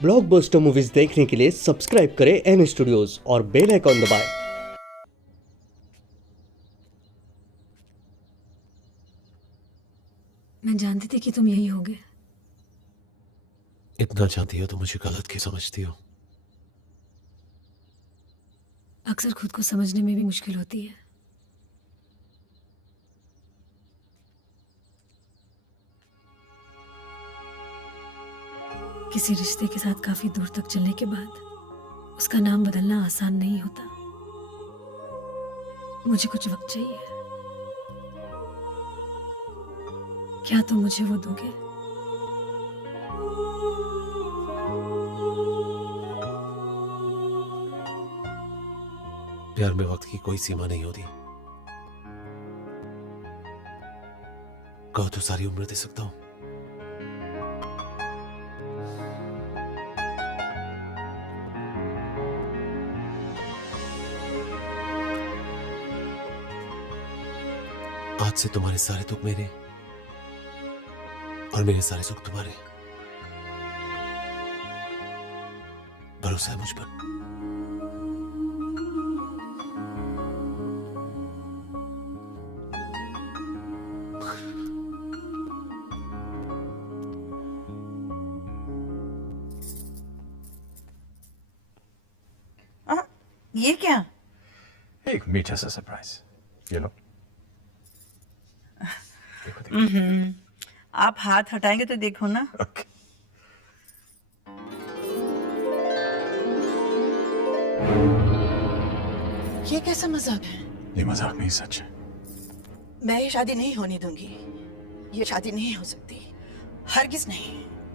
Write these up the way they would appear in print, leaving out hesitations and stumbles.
Blockbuster movies देखने के लिए सब्सक्राइब करें एन स्टूडियोज और बेल आइकॉन दबाएं। मैं जानती थी कि तुम यही होगे। इतना जानती हो तो मुझे गलत क्यों समझती हो? अक्सर खुद को समझने में भी मुश्किल होती है। किसी रिश्ते के साथ काफी दूर तक चलने के बाद उसका नाम बदलना आसान नहीं होता। मुझे कुछ वक्त चाहिए। क्या तुम मुझे वो दोगे? प्यार में वक्त की कोई सीमा नहीं होती। कहो तो सारी उम्र दे सकता हूं। आज से तुम्हारे सारे दुख मेरे और मेरे सारे सुख तुम्हारे। भरोसा है मुझ पर? ये क्या? एक मीठा सा सरप्राइज, ये लो। आप हाथ हटाएंगे तो देखो ना। ओके। ये कैसा मजाक है? ये मजाक नहीं, सच है। मैं ये शादी नहीं होने दूंगी। ये शादी नहीं हो सकती, हरगिज नहीं।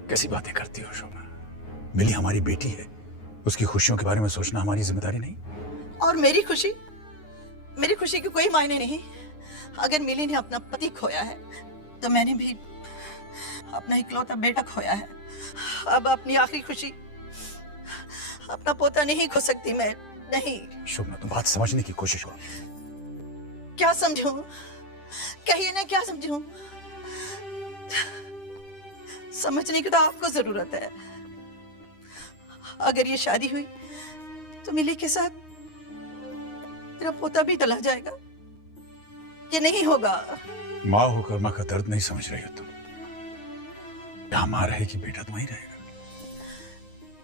कैसी बातें करती हो शोभना? मिली हमारी बेटी है, उसकी खुशियों के बारे में सोचना हमारी जिम्मेदारी नहीं? और मेरी खुशी की कोई मायने नहीं। अगर मिली ने अपना पति खोया है तो मैंने भी अपना इकलौता बेटा खोया है। अब अपनी आखिरी खुशी अपना पोता नहीं खो सकती मैं, नहीं। शोभना, तुम बात समझने की कोशिश करो। क्या समझूं? कहिए ना, क्या समझूं? समझने की तो आपको जरूरत है। अगर ये शादी हुई तो मिली के साथ तेरा पोता भी चला जाएगा। ये नहीं होगा। माँ होकर माँ का दर्द नहीं समझ रही हो तुम। यहाँ माँ रहेगी, बेटा तो वहीं रहेगा।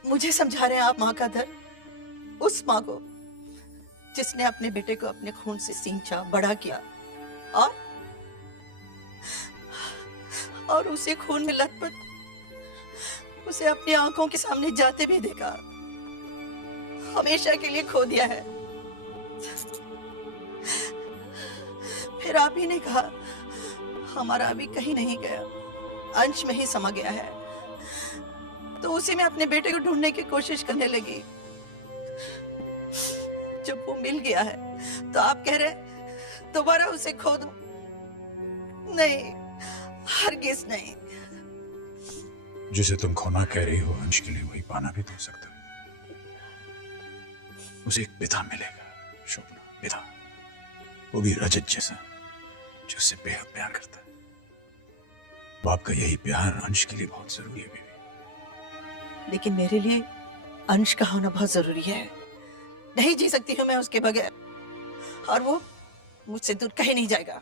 मुझे समझा रहे हैं आप माँ का दर्द? उस माँ को जिसने अपने बेटे को अपने खून से सींचा, बड़ा किया और उसे खून में लथपथ उसे अपनी आंखों के सामने जाते भी देखा, हमेशा के लिए खो दिया है। फिर आप ही ने कहा हमारा अभी कहीं नहीं गया, अंश में ही समा गया है। तो उसी में अपने बेटे को ढूंढने की कोशिश करने लगी। जब वो मिल गया है तो आप कह रहे दोबारा उसे खो दूं? नहीं, हरगिज नहीं। जिसे तुम खोना कह रही हो, अंश के लिए वही पाना भी तो हो सकता है। उसे एक पिता मिलेगा शोभना, पिता, वो भी रजत जैसा, जो उससे बेहद प्यार करता है। बाप का यही प्यार अंश के लिए बहुत जरूरी है बीवी। लेकिन मेरे लिए अंश का होना बहुत जरूरी है। नहीं जी सकती हूँ मैं उसके बगैर, और वो मुझसे दूर कहीं नहीं जाएगा।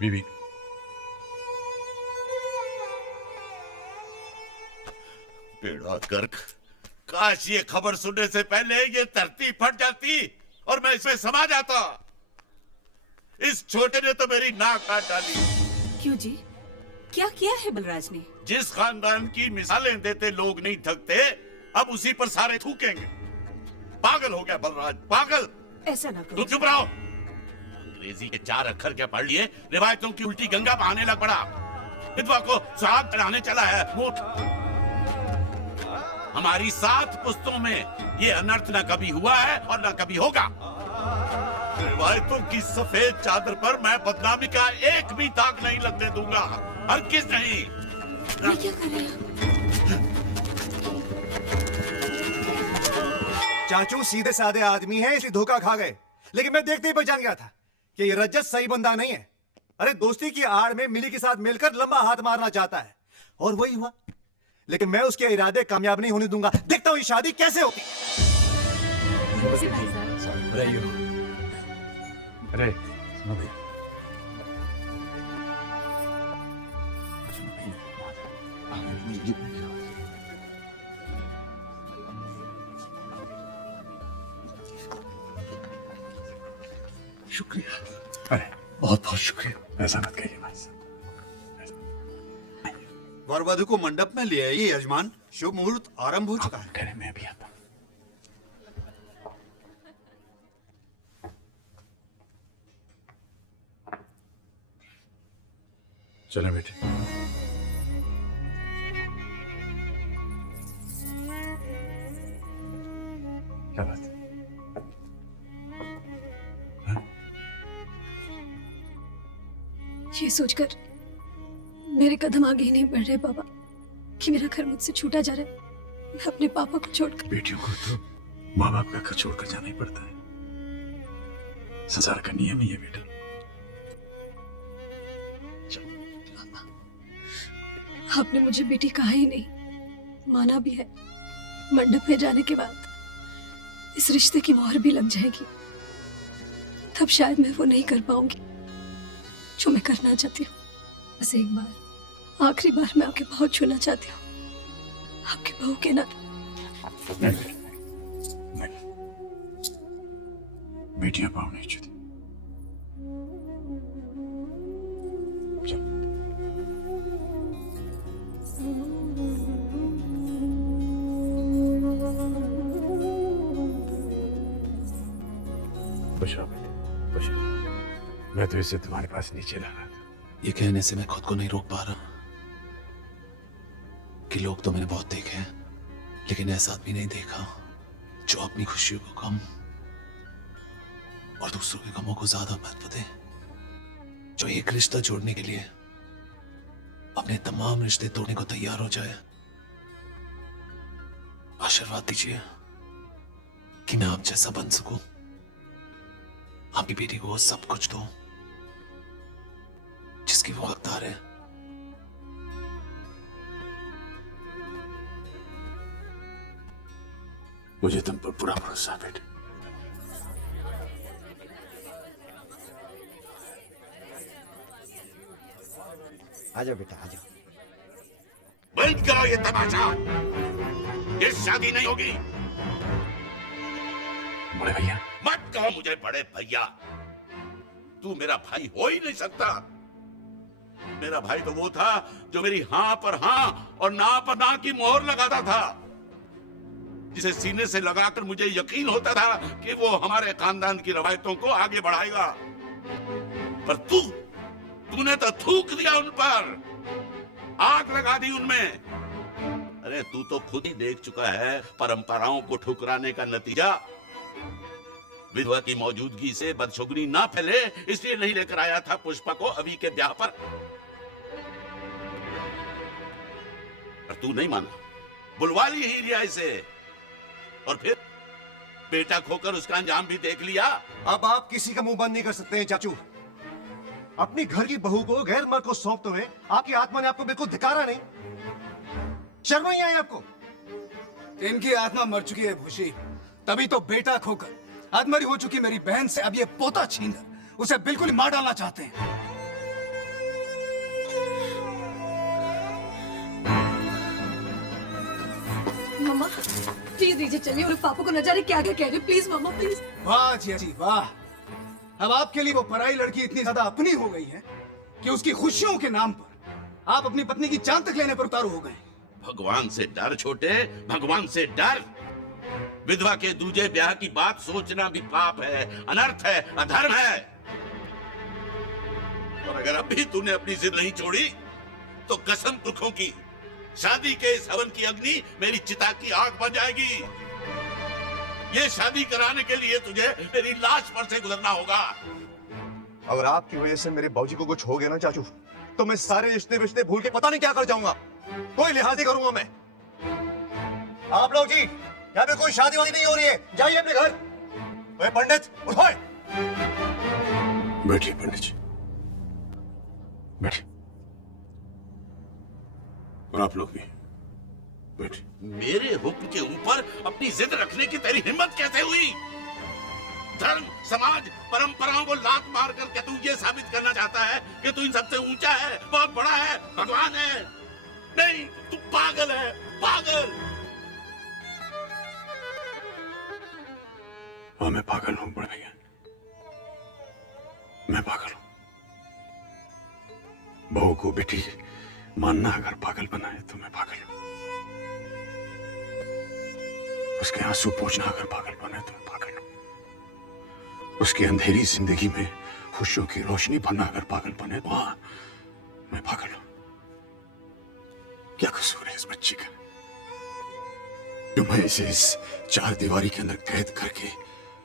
बीवी, बेड़ा गर्क, काश ये खबर सुनने से पहले ये धरती फट जाती और मैं इसमें समा जाता। इस छोटे ने तो मेरी नाक काट डाली। क्यों जी, क्या किया है बलराज ने? जिस खानदान की मिसालें देते लोग नहीं थकते, अब उसी पर सारे थूकेंगे। पागल हो गया बलराज, पागल। ऐसा ना करो। तुम चुप रहो। अंग्रेजी के 4 अक्षर क्या पढ़ लिए, रिवायतों की उल्टी गंगा बहाने लग पड़ा। विधवा को सुहाग चढ़ाने चला है मूर्ख। हमारी 7 पुस्तों में ये अनर्थ न कभी हुआ है और न कभी होगा। रिवायतों की सफेद चादर पर मैं बदनामी का एक भी दाग नहीं लगने दूंगा, हरगिज़ नहीं। ये क्या कर रहे हैं? चाचू सीधे साधे आदमी है, इसलिए धोखा खा गए। लेकिन मैं देखते ही पहचान गया था कि ये रजत सही बंदा नहीं है। अरे दोस्ती की आड़ में मिली के साथ मिलकर लंबा हाथ मारना चाहता है, और वही हुआ। लेकिन मैं उसके इरादे कामयाब नहीं होने दूंगा। देखता हूँ ये शादी कैसे होती है। अरे सुनो भैया, सुनो भैया, शुक्रिया। अरे बहुत बहुत शुक्रिया। ऐसा मत कहिए भाई साहब। वर वधु को मंडप में ले आइए यजमान, शुभ मुहूर्त आरंभ हो चुका है। ठहरे, मैं अभी आता हूँ। चले बेटे। क्या बात है? ये सोचकर मेरे कदम आगे ही नहीं बढ़ रहे बाबा कि मेरा घर मुझसे छूटा जा रहा है। मैं अपने पापा को छोड़कर। बेटियों को तो माँ बाप का घर छोड़कर जाना ही पड़ता है। संसार का नियम ही है बेटा। आपने मुझे बेटी कहा ही नहीं, माना भी है। मंडप में जाने के बाद इस रिश्ते की मोहर भी लग जाएगी। तब शायद मैं वो नहीं कर पाऊंगी जो मैं करना चाहती हूँ। बस एक बार, आखिरी बार मैं आपके पाँव छूना चाहती हूँ, आपके बहू के नाते। नहीं, नहीं। बेटियां पाँव नहीं छूती। चलो। खुश रहो बेटे, खुश रहो। मैं तो इसे तुम्हारे पास नीचे ला रहा था। ये कहने से मैं खुद को नहीं रोक पा रहा कि लोग तो मैंने बहुत देखे हैं, लेकिन ऐसा आदमी नहीं देखा जो अपनी खुशियों को कम और दूसरों के गमों को ज्यादा महत्व दे, जो एक रिश्ता जोड़ने के लिए अपने तमाम रिश्ते तोड़ने को तैयार हो जाए। आशीर्वाद दीजिए कि मैं आप जैसा बन सकूं, आपकी बेटी को वो सब कुछ दूं जिसकी वो हकदार है। मुझे तुम पर पूरा भरोसा है बेटे। आजा बेटा, आजा। बंद करो ये तमाशा। ये शादी नहीं होगी। बड़े भैया, मत कहो मुझे बड़े भैया। तू मेरा भाई हो ही नहीं सकता। मेरा भाई तो वो था जो मेरी हां पर हां और ना पर ना की मोहर लगाता था, जिसे सीने से लगाकर मुझे यकीन होता था कि वो हमारे खानदान की रवायतों को आगे बढ़ाएगा। पर तूने तो थूक दिया उन पर, आग लगा दी उनमें। अरे तू तो खुद ही देख चुका है परंपराओं को ठुकराने का नतीजा। विधवा की मौजूदगी से बदशुगनी ना फैले इसलिए नहीं लेकर आया था पुष्पा को अभी के ब्याह पर तू नहीं माना, बुलवा ली ही लिया इसे, और फिर बेटा खोकर उसका अंजाम भी देख लिया। अब आप किसी का मुंह बंद नहीं कर सकते हैं चाचू। अपनी घर की बहू को गैर मर्द को सौंपते हुए आपकी आत्मा ने आपको बिल्कुल धिकारा नहीं? शर्म नहीं आई आपको? इनकी आत्मा मर चुकी है भूषी, तभी तो बेटा खोकर आत्मरी हो चुकी मेरी बहन से अब ये पोता छीनकर उसे बिल्कुल ही मार डालना चाहते हैं। मम्मा प्लीज दीजिए, चलिए। और पापा को न जाने क्या क्या कह रहे। प्लीज मम्मा, प्लीज। वाह जी जी वाह, अब आपके लिए वो पराई लड़की इतनी ज्यादा अपनी हो गई है कि उसकी खुशियों के नाम पर आप अपनी पत्नी की जान तक लेने पर उतारू हो गए। भगवान से डर छोटे, भगवान से डर। विधवा के दूजे ब्याह की बात सोचना भी पाप है, अनर्थ है, अधर्म है। और अगर अब भी तूने अपनी जिद नहीं छोड़ी तो कसम पुरखों की, शादी के इस हवन की अग्नि मेरी चिता की आग बन जाएगी। ये शादी कराने के लिए तुझे मेरी लाश पर से गुजरना होगा। अगर आपकी वजह से मेरे बाबूजी को कुछ हो गया ना चाचू, तो मैं सारे रिश्ते रिश्ते भूल के पता नहीं क्या कर जाऊंगा। कोई लिहाज नहीं करूंगा मैं। आप लोग जी, यहाँ पे कोई शादी वादी नहीं हो रही है, जाइए अपने घर। ओए पंडित, उठो। बैठिए पंडित जी, बैठिए। और आप लोग भी बेटी। मेरे हुक्म के ऊपर अपनी जिद रखने की तेरी हिम्मत कैसे हुई? धर्म, समाज, परंपराओं को लात मार कर क्या तू ये साबित करना चाहता है कि तू इन सबसे ऊंचा है, बहुत बड़ा है, भगवान है? नहीं, तू पागल है, पागल। हाँ, मैं पागल हूं बड़े भैया, मैं पागल हूं। बहू को बेटी मानना अगर पागल बनाए तो मैं पागल हूं। उसके आंसू पोंछना अगर पागल बनाए तो मैं पागल हूं। उसकी अंधेरी जिंदगी में खुशियों की रोशनी भरना अगर पागल बने तो हाँ, मैं पागल हूं। क्या कसूर है इस बच्ची का जो मैं इसे इस चार दीवारी के अंदर कैद करके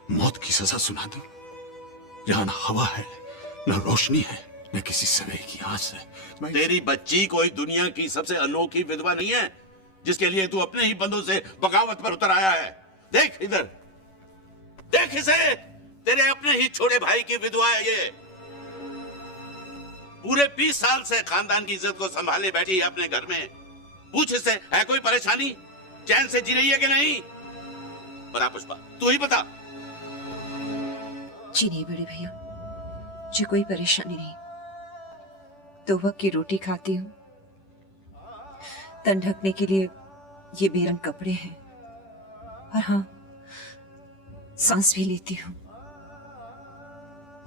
मौत की सजा सुना दूं, जहां न हवा है, न रोशनी है, न किसी सवेरे की आस है। तेरी बच्ची कोई दुनिया की सबसे अनोखी विधवा नहीं है जिसके लिए तू अपने ही बंदों से बगावत पर उतर आया है। देख इधर, देख इसे, तेरे अपने ही छोटे भाई की विधवा है ये। पूरे 20 साल से खानदान की इज्जत को संभाले बैठी है अपने घर में। पूछ इससे, है कोई परेशानी? चैन से जी रही है कि नहीं? बता पुष्पा, तू ही बता। जी नहीं बड़े भैया, मुझे कोई परेशानी नहीं। 2 वक्त की रोटी खाती हूँ, तन ढकने के लिए ये बेरंग कपड़े हैं, और हाँ, सांस भी लेती हूँ।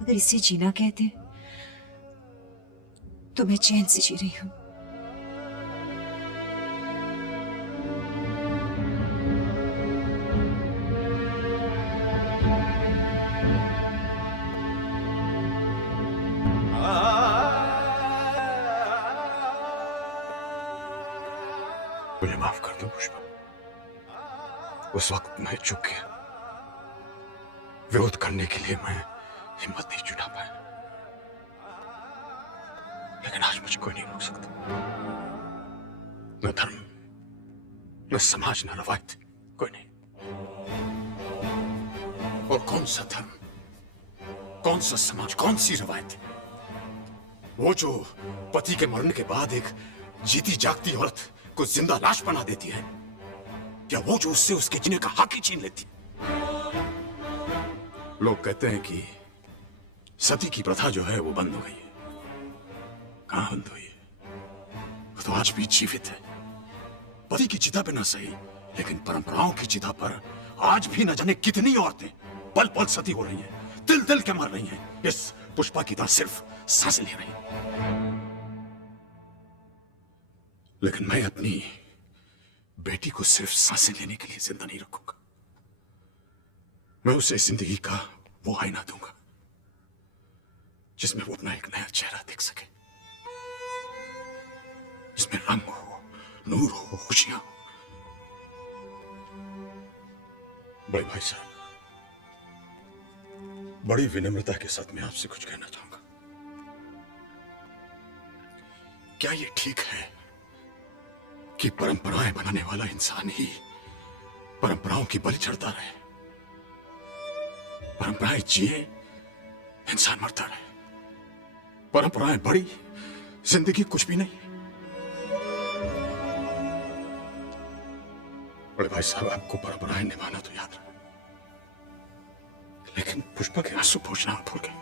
अगर इसे जीना कहते तो मैं चैन से जी रही हूँ। मुझे माफ कर दो पुष्पा, उस वक्त मैं चुप गया। विरोध करने के लिए मैं हिम्मत नहीं जुटा पाया, लेकिन आज मुझे कोई नहीं रोक सकता। न धर्म, न समाज, न रवायत, कोई नहीं। और कौन सा धर्म, कौन सा समाज, कौन सी रवायत? वो जो पति के मरने के बाद एक जीती जागती औरत को जिंदा लाश बना देती है, या वो जो उससे उसके जीने का हक ही छीन लेती? लोग कहते हैं कि सती की प्रथा जो है वो बंद हो गई है। कहां बंद हुई है? वो तो आज भी जीवित है। पति की चिता पे ना सही, लेकिन परंपराओं की चिता पर आज भी न जाने कितनी औरतें पल पल सती हो रही हैं, दिल दिल के मर रही हैं। इस पुष्पा की तरह सिर्फ सांसें ले रही हैं। लेकिन मैं अपनी बेटी को सिर्फ सांसें लेने के लिए जिंदा नहीं रखूंगा। मैं उसे जिंदगी का वो आईना दूंगा जिसमें वो अपना एक नया चेहरा देख सके, जिसमें रंग हो, नूर हो, खुशियां हो। बड़े भाई साहब, बड़ी विनम्रता के साथ मैं आपसे कुछ कहना चाहूंगा। क्या ये ठीक है कि परंपराएं बनाने वाला इंसान ही परंपराओं की बलि चढ़ता रहे? परंपराएं जिए, इंसान मरता रहे। परंपराएं बड़ी, जिंदगी कुछ भी नहीं। बड़े भाई साहब, आपको परंपराएं निभाना तो याद रहे, लेकिन पुष्पा के आंसू पोंछना आप भूल गए।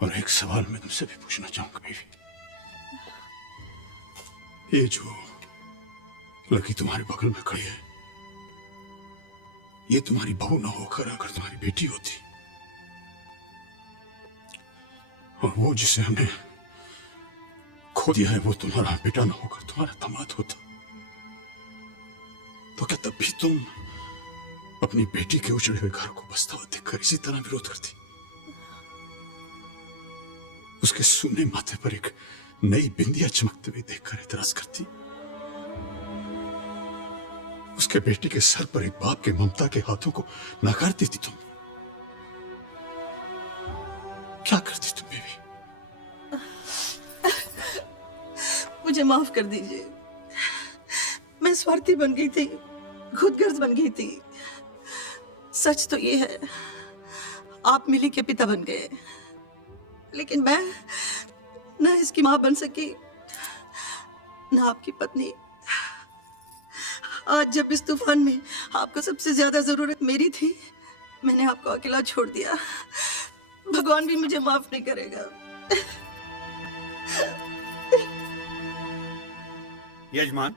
और एक सवाल मैं तुमसे भी पूछना चाहूंगा बीवी। ये जो लड़की तुम्हारे बगल में खड़ी है, ये तुम्हारी बहू ना होकर अगर तुम्हारी बेटी होती, और वो जिसे हमने खो दिया है वो तुम्हारा बेटा ना होकर तुम्हारा दामाद होता, तो क्या तब भी तुम अपनी बेटी के उजड़े हुए घर को बसता हुआ देखकर इसी तरह विरोध करती? उसके सूने माथे पर एक नई बिंदिया चमकते हुए देखकर एतराज करती? उसके बेटी के सर पर एक बाप के ममता के हाथों को नकार देती तुम? क्या करती तुम बेबी? मुझे माफ कर दीजिए, मैं स्वार्थी बन गई थी, खुदगर्ज बन गई थी। सच तो ये है, आप मिली के पिता बन गए, लेकिन मैं ना इसकी मां बन सकी ना आपकी पत्नी। आज जब इस तूफान में आपको सबसे ज्यादा जरूरत मेरी थी, मैंने आपको अकेला छोड़ दिया। भगवान भी मुझे माफ नहीं करेगा। यजमान,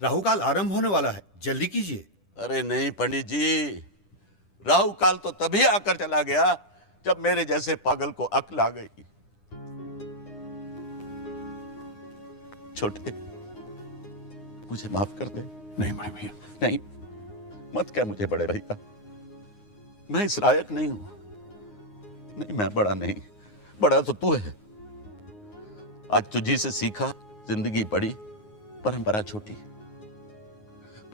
राहु काल आरंभ होने वाला है, जल्दी कीजिए। अरे नहीं पंडित जी, राहु काल तो तभी आकर चला गया जब मेरे जैसे पागल को अक्ल आ गई। छोटे, मुझे माफ कर दे। नहीं बड़े भैया, नहीं, मत कह मुझे बड़े भैया, मैं इस लायक नहीं हूं। नहीं, मैं बड़ा नहीं, बड़ा तो तू है। आज तुझी से सीखा, जिंदगी बड़ी, परंपरा छोटी।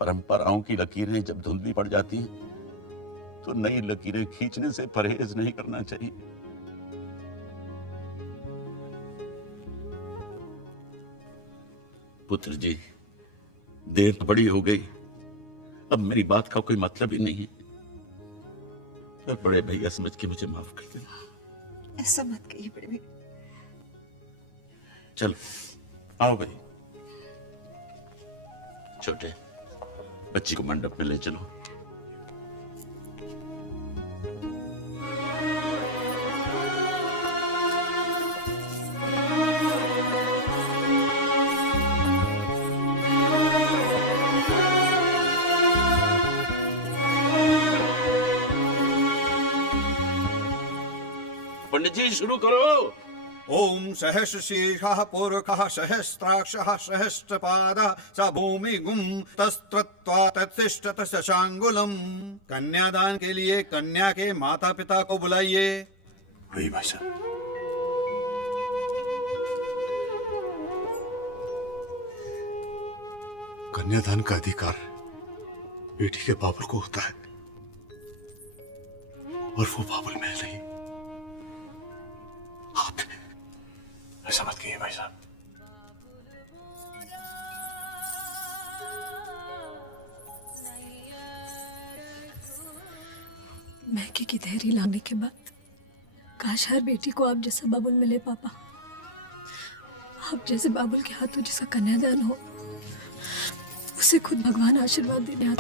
परंपराओं की लकीरें जब धुंधली पड़ जाती हैं तो नई लकीरें खींचने से परहेज नहीं करना चाहिए। पुत्र जी, देर तो बड़ी हो गई, अब मेरी बात का कोई मतलब ही नहीं है। पर बड़े भैया समझ के मुझे माफ कर देना। ऐसा मत कहिए बड़े भैया। चलो आओ भाई। छोटे, बच्ची को मंडप में ले चलो। पंडित जी शुरू करो। ओम सहस्रशीर्षः पूर्वकः सहस्राक्षः सहस्रपादः स भूमिगुं तस्त्रत्वा तत्तिष्ठत शशांगुलम। कन्यादान के लिए कन्या के माता पिता को बुलाइए। वही भाई साहब। कन्यादान का अधिकार बेटी के बाबुल को होता है, और वो बाबुल मैं नहीं, आप। ऐसा मत कहिए भाई साहब। महके की धैर्य लाने के बाद काश हर बेटी को आप जैसा बाबुल मिले पापा। आप जैसे बाबुल के हाथों जिसका कन्यादान हो, उसे खुद भगवान आशीर्वाद देने